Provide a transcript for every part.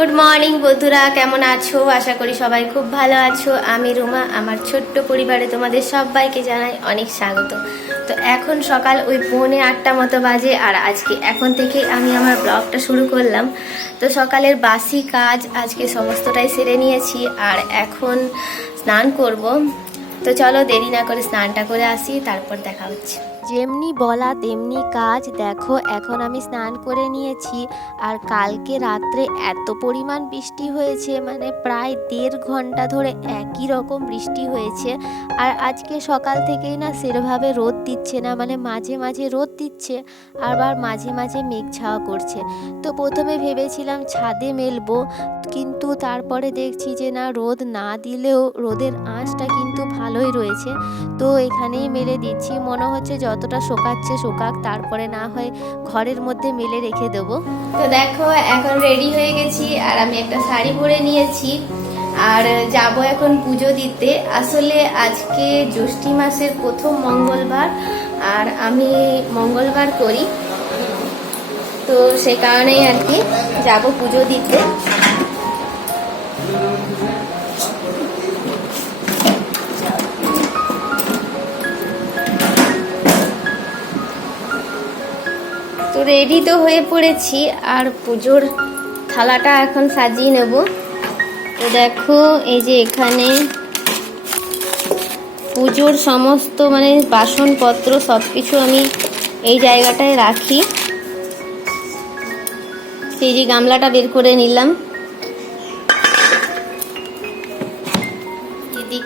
Good morning বন্ধুরা। কেমন আছো? আশা করি সবাই খুব ভালো আছো। আমি রুমা, আমার ছোট্ট পরিবারে তোমাদের সবাইকে জানাই অনেক স্বাগত। তো এখন সকাল ওই পৌনে আটটা মতো বাজে, আর আজকে এখন থেকে আমি আমার ব্লগটা শুরু করলাম। তো সকালের বাসি কাজ আজকে সমস্তটাই সেরে নিয়েছি, আর এখন স্নান করব। তো চলো দেরি না করে স্নানটা করে আসি, তারপর দেখা হচ্ছে। যেমনি বলা, তেমনি কাজ। দেখো, এখন আমি স্নান করে নিয়েছি আর কালকে রাত্রে এত পরিমাণ বৃষ্টি হয়েছে মানে প্রায় দেড় ঘণ্টা ধরে একই রকম বৃষ্টি হয়েছে। আর আজকে সকাল থেকেই না সেরভাবে রোদ দিচ্ছে না মানে মাঝে মাঝে রোদ দিচ্ছে, আবার মাঝে মাঝে মেঘ ছাওয়া করছে। তো প্রথমে ভেবেছিলাম ছাদে মেলবো কিন্তু তারপরে দেখছি যে না, রোদ না দিলেও রোদের আঁচটা কিন্তু ভালোই রয়েছে। তো এখানেই মেলে দিচ্ছি। মনে হচ্ছে যতটা শোকাচ্ছে শোকাক, তারপরে না হয় ঘরের মধ্যে মেলে রেখে দেবো। তো দেখো, এখন রেডি হয়ে গেছি আর আমি একটা শাড়ি পরে নিয়েছি। আর যাব এখন পুজো দিতে। আসলে আজকে জ্যৈষ্ঠী মাসের প্রথম মঙ্গলবার আর আমি মঙ্গলবার করি। তো সে কারণেই আর কি যাব পুজো দিতে। তো রেডি তো হয়ে পড়েছি, আর পুজোর থালাটা এখন সাজিয়ে নেব। তো দেখো, এই যে এখানে পুজোর সমস্ত মানে বাসনপত্র সব কিছু আমি এই জায়গাটায় রাখি। সেই যে গামলাটা বের করে নিলাম।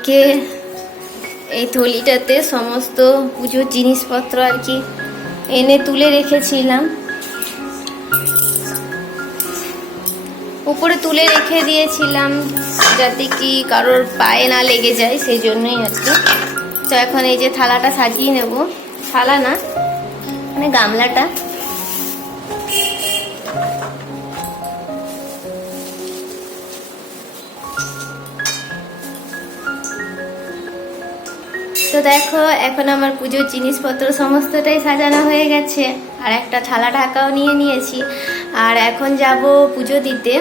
এদিকে এই থলিটাতে সমস্ত পুজোর জিনিসপত্র আর কি এনে তুলে রেখেছিলাম। উপরে তুলে রেখে দিয়েছিলাম যাতে কি কারোর পায়ে না লেগে যায়, সেই জন্যই আর কি। তো এখন এই যে থালাটা সাজিয়ে নেব। থালা না মানে গামলাটা। তো দেখো, এখন আমার পুজোর জিনিসপত্র সমস্তটাই সাজানো হয়ে গেছে। আর একটা থালা ঢাকাও নিয়ে নিয়েছি। আর এখন যাব পুজো দিতে।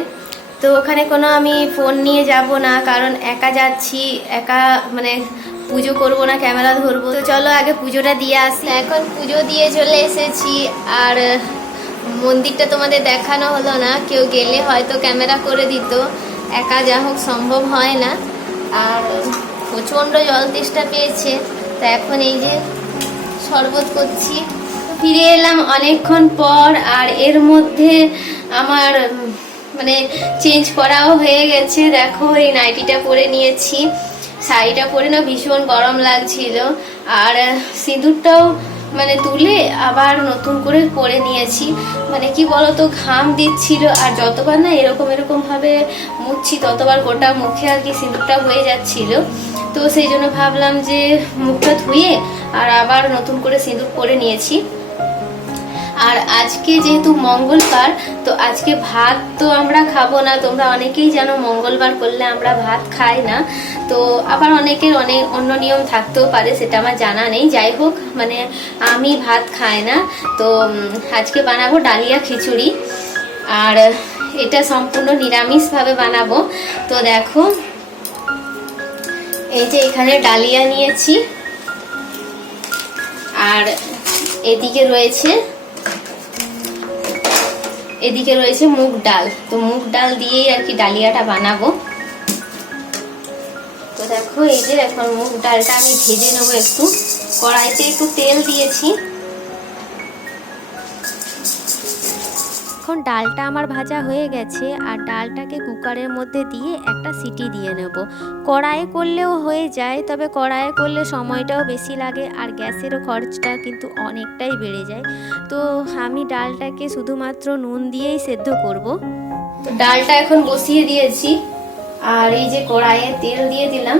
তো ওখানে কোনো আমি ফোন নিয়ে যাব না, কারণ একা যাচ্ছি, একা মানে পুজো করব না, ক্যামেরা ধরবো। তো চলো আগে পুজোটা দিয়ে আসি। এখন পুজো দিয়ে চলে এসেছি। আর, মন্দিরটা তোমাদের দেখানো হলো না। কেউ গেলে হয়তো ক্যামেরা করে দিত। একা যা হোক সম্ভব হয় না। আর প্রচণ্ড জল তেষ্টা পেয়েছে। তা এখন এই যে শরবত করছি। ফিরে এলাম অনেকক্ষণ পর আর এর মধ্যে আমার মানে চেঞ্জ করাও হয়ে গেছে। দেখো, এই নাইটিটা পরে নিয়েছি। শাড়িটা পরে না ভীষণ গরম লাগছিল। আর সিঁদুরটাও মানে তুলে আবার নতুন করে পরে নিয়েছি। মানে কি বলতো, ঘাম দিচ্ছিল। আর যতবার না এরকম এরকমভাবে মুছছি ততবার গোটা মুখে আর কি সিঁদুরটা হয়ে যাচ্ছিল। তো সেই জন্য ভাবলাম যে মুখটা ধুয়ে আর আবার নতুন করে সিঁদুর পরে নিয়েছি। আর আজকে যেহেতু মঙ্গলবার, তো আজকে ভাত তো আমরা খাব না। তোমরা অনেকেই জানো মঙ্গলবার করলে আমরা ভাত খাই না। তো আবার অনেকের অনেক অন্য নিয়ম থাকতেও পারে, সেটা আমার জানা নেই। যাই হোক মানে আমি ভাত খাই না। তো আজকে বানাবো ডালিয়া খিচুড়ি। আর এটা সম্পূর্ণ নিরামিষভাবে বানাবো। তো দেখো এই যে এখানে ডালিয়া নিয়েছি। আর এদিকে রয়েছে এদিকে রয়েছে মুগ ডাল। তো মুগ ডাল দিয়েই আর কি ডালিয়াটা বানাবো। তো দেখো, এই যে এখন মুগ ডালটা আমি ভেজে নেব একটু। কড়াইতে একটু তেল দিয়েছি। এখন ডালটা আমার ভাজা হয়ে গেছে আর ডালটাকে কুকারের মধ্যে দিয়ে একটা সিটি দিয়ে নেব। কড়াইয়ে করলেও হয়ে যায়, তবে কড়াইয়ে করলে সময়টাও বেশি লাগে আর গ্যাসেরও খরচটা কিন্তু অনেকটাই বেড়ে যায়। তো আমি ডালটাকে শুধুমাত্র নুন দিয়েই সেদ্ধ করব। তো ডালটা এখন বসিয়ে দিয়েছি আর এই যে কড়াইয়ে তেল দিয়ে দিলাম।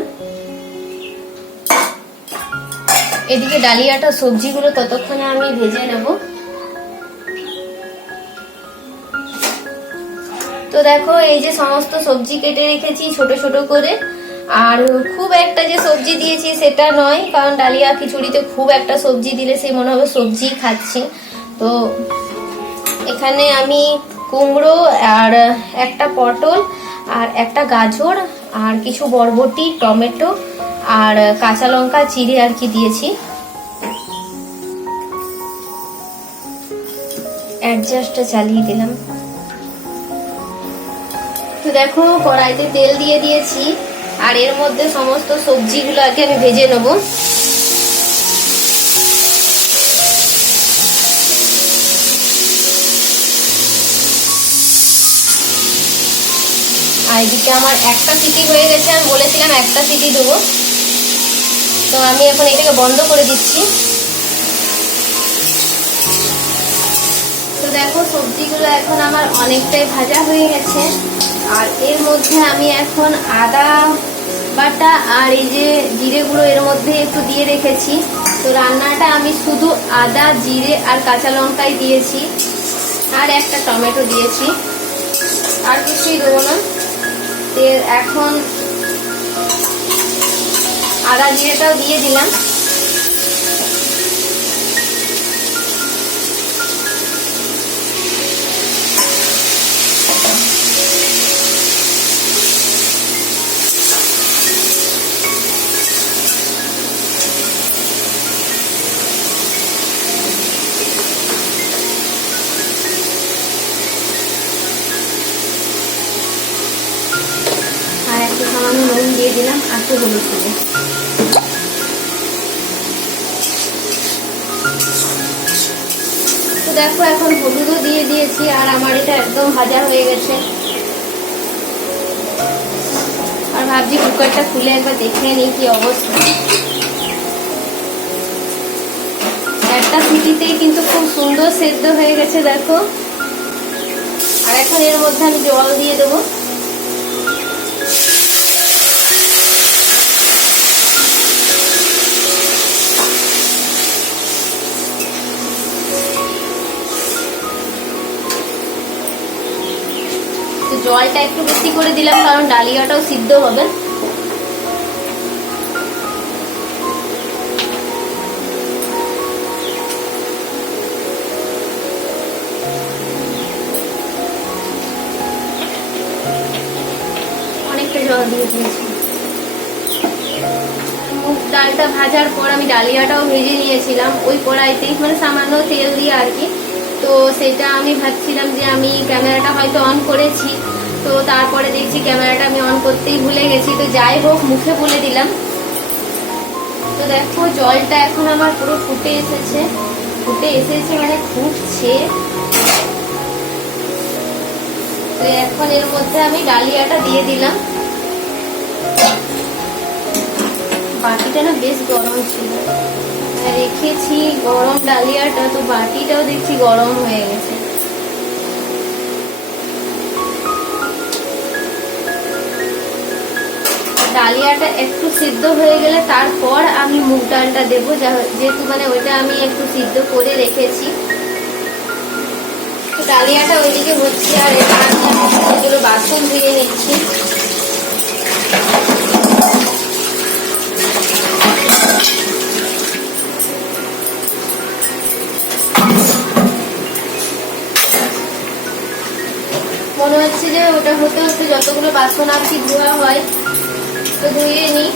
এদিকে ডালিয়াটা সবজিগুলো ততক্ষণে আমি ভেজে নেব। তো দেখো, এই যে সমস্ত সবজি কেটে রেখেছি ছোট ছোট করে। আর খুব একটা যে সবজি দিয়েছি সেটা নয়, কারণ ডালিয়া খিচুড়িতে খুব একটা সবজি দিলে সে মনে হবে সবজি খাচ্ছি। তো এখানে আমি কুমড়ো আর একটা পটল আর একটা গাজর আর কিছু বরবটি, টমেটো আর কাঁচা লঙ্কা, চিড়ে আর কি দিয়েছি। অ্যাডজাস্টটা চালিয়ে দিলাম। তো দেখো, কড়াইতে তেল দিয়ে দিয়েছি, আর এর মধ্যে সমস্ত সবজিগুলো আগে আমি ভেজে নেব। আর এদিকে আমার একটা সিটি হয়ে গেছে, আমি বলেছিলাম একটা সিটি দেবো। তো আমি এখন এটাকে বন্ধ করে দিচ্ছি। তো দেখো, সবজিগুলো এখন আমার অনেকটাই ভাজা হয়ে গেছে। আর এর মধ্যে আমি এখন আদা বাটা আর এই যে জিরে গুঁড়ো এর মধ্যে একটু দিয়ে রেখেছি। তো রান্নাটা আমি শুধু আদা, জিরে আর কাঁচা লঙ্কাই দিয়েছি আর একটা টমেটো দিয়েছি। আর কিছুই দেবো না। এখন আদা জিরেটাও দিয়ে দিলাম। দেখো, এখন হলুদও দিয়ে দিয়েছি আর আমার এটা একদম ভাজা হয়ে গেছে। আর ভাবছি কুকারটা খুলে একবার দেখে নিই কি অবস্থা। একটা সিটিতেই কিন্তু খুব সুন্দর সেদ্ধ হয়ে গেছে, দেখো। আর এখন এর মধ্যে আমি জল দিয়ে দেবো। জলটা একটু বেশি করে দিলাম, কারণ ডালিয়াটাও সিদ্ধ হবে। অনেকটা জল দিয়ে দিয়েছি। মুগ ডালটা ভাজার পর আমি ডালিয়াটাও ভেজে নিয়েছিলাম। ওই কড়াইতেই মানে সামান্য তেল দিয়ে আর কি। তো সেটা আমি ভাবছিলাম যে আমি ক্যামেরাটা হয়তো অন করেছি। তো তারপরে দেখছি ক্যামেরাটা আমি অন করতেই ভুলে গেছি। তো যাই হোক, মুখে বলে দিলাম। তো দেখো, জলটা এখন আমার পুরো ফুটে এসেছে। ফুটে এসেছে মানে ফুটছে। তো এখন এর মধ্যে আমি ডালিয়াটা দিয়ে দিলাম। বাটিটা না বেশ গরম ছিল। রেখেছি গরম ডালিয়াটা, তো বাটিটাও দেখছি গরম হয়ে গেছে। ডালিয়াটা একটু সিদ্ধ হয়ে গেলে তারপর আমি মুগ ডালটা দেবো যেহেতু মানে ওইটা আমি একটু সিদ্ধ করে রেখেছি। ডালিয়াটা ওইদিকে হচ্ছে আর এগুলো বাসন ধুয়ে নিচ্ছি। মনে হচ্ছে যে ওটা হতে হতে যতগুলো বাসন আর কি ধোয়া হয় তো ধুয়ে নিই।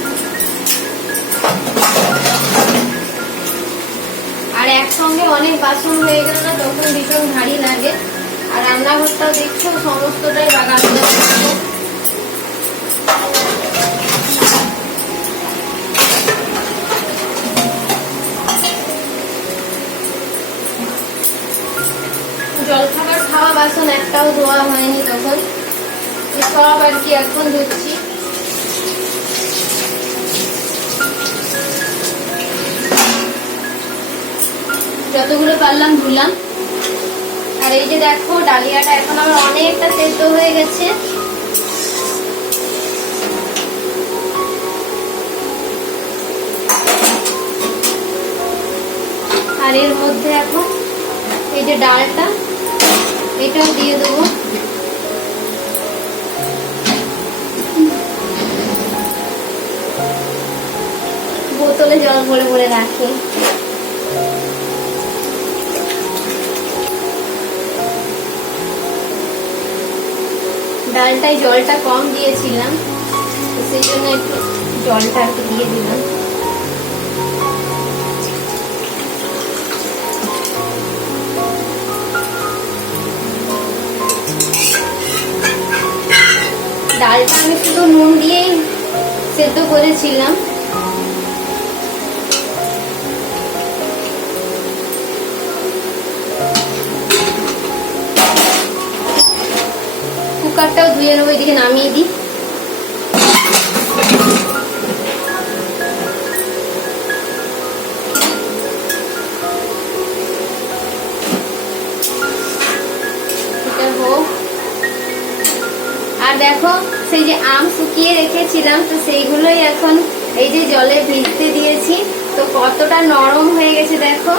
আর একসঙ্গে অনেক বাসন হয়ে গেল না, তখন ভীষণ ভারী লাগে। আর রান্নাঘরটাও দেখছ, সমস্তটাই বাগান জলখাবার খাওয়া, বাসন একটাও ধোয়া হয়নি তখন। সব আর কি এখন ধুচ্ছি। পারলাম ধুলাম আর এই যে দেখো, ডালিয়াটা এখন আমার অনেকটা সেদ্ধ হয়ে গেছে। আর এর মধ্যে এখন এই যে ডালটা, এটাও দিয়ে দেবো। বোতলে জল ভরে ভরে রাখি। ডালটায় জলটা কম দিয়েছিলাম সেই জন্য একটু জলটা একটু দিয়ে দিলাম। ডালটা আমি শুধু নুন দিয়েই সেদ্ধ করেছিলাম। ধুয়ে নেব, এদিকে নামিয়ে দিই। আর দেখো, সেই যে আম শুকিয়ে রেখেছিলাম, তো সেইগুলোই এখন এই যে জলে ভিজতে দিয়েছি। তো কতটা নরম হয়ে গেছে, দেখো।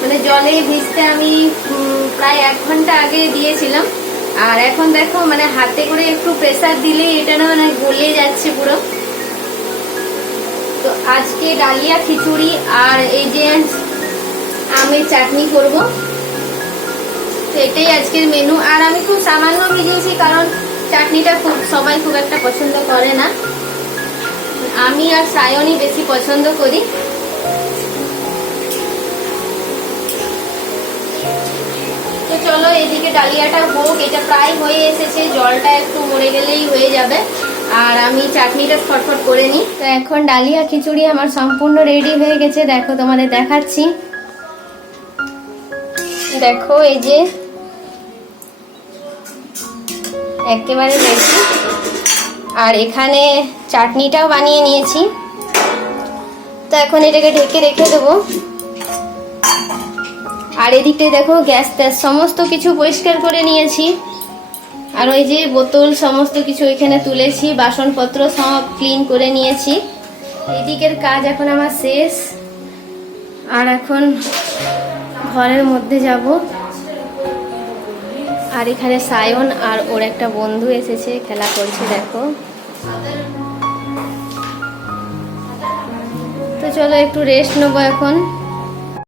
মানে জলে ভিজতে আমি প্রায় এক ঘণ্টা আগে দিয়েছিলাম। আর এখন দেখো মানে হাতে করে একটু প্রেসার দিলেই এটা না মানে গলে যাচ্ছে পুরো। তো আজকে ডালিয়া খিচুড়ি আর এই যে আমের চাটনি করব। তো এটাই আজকের মেনু আর আমি খুব সামান্য ভিজিয়েছি কারণ চাটনিটা খুব, সবাই খুব একটা পছন্দ করে না। আমি আর সায়নই বেশি পছন্দ করি। চলো, এদিকে ডালিয়াটা হোক, এটা প্রায় হয়ে এসেছে, জলটা একটু মরে গেলেই হয়ে যাবে। আর আমি চাটনিটা ফটফট করে নিই। তো এখন ডালিয়া খিচুড়ি আমার সম্পূর্ণ রেডি হয়ে গেছে। দেখো, তোমাদের দেখাচ্ছি। দেখো, এই যে একেবারে রেডি আর এখানে চাটনিটাও বানিয়ে নিয়েছি। তো এখন এটাকে ঢেকে রেখে দেবো। আর এদিকটায় দেখো, গ্যাস ট্যাস সমস্ত কিছু পরিষ্কার করে নিয়েছি। আর ওই যে বোতল, সমস্ত কিছু ওইখানে তুলেছি, বাসনপত্র সব ক্লিন করে নিয়েছি। এদিকের কাজ এখন আমার শেষ। আর এখন ঘরের মধ্যে যাব। আর এখানে সায়ন আর ওর একটা বন্ধু এসেছে, খেলা করছে, দেখো। তো চলো একটু রেস্ট নেব এখন।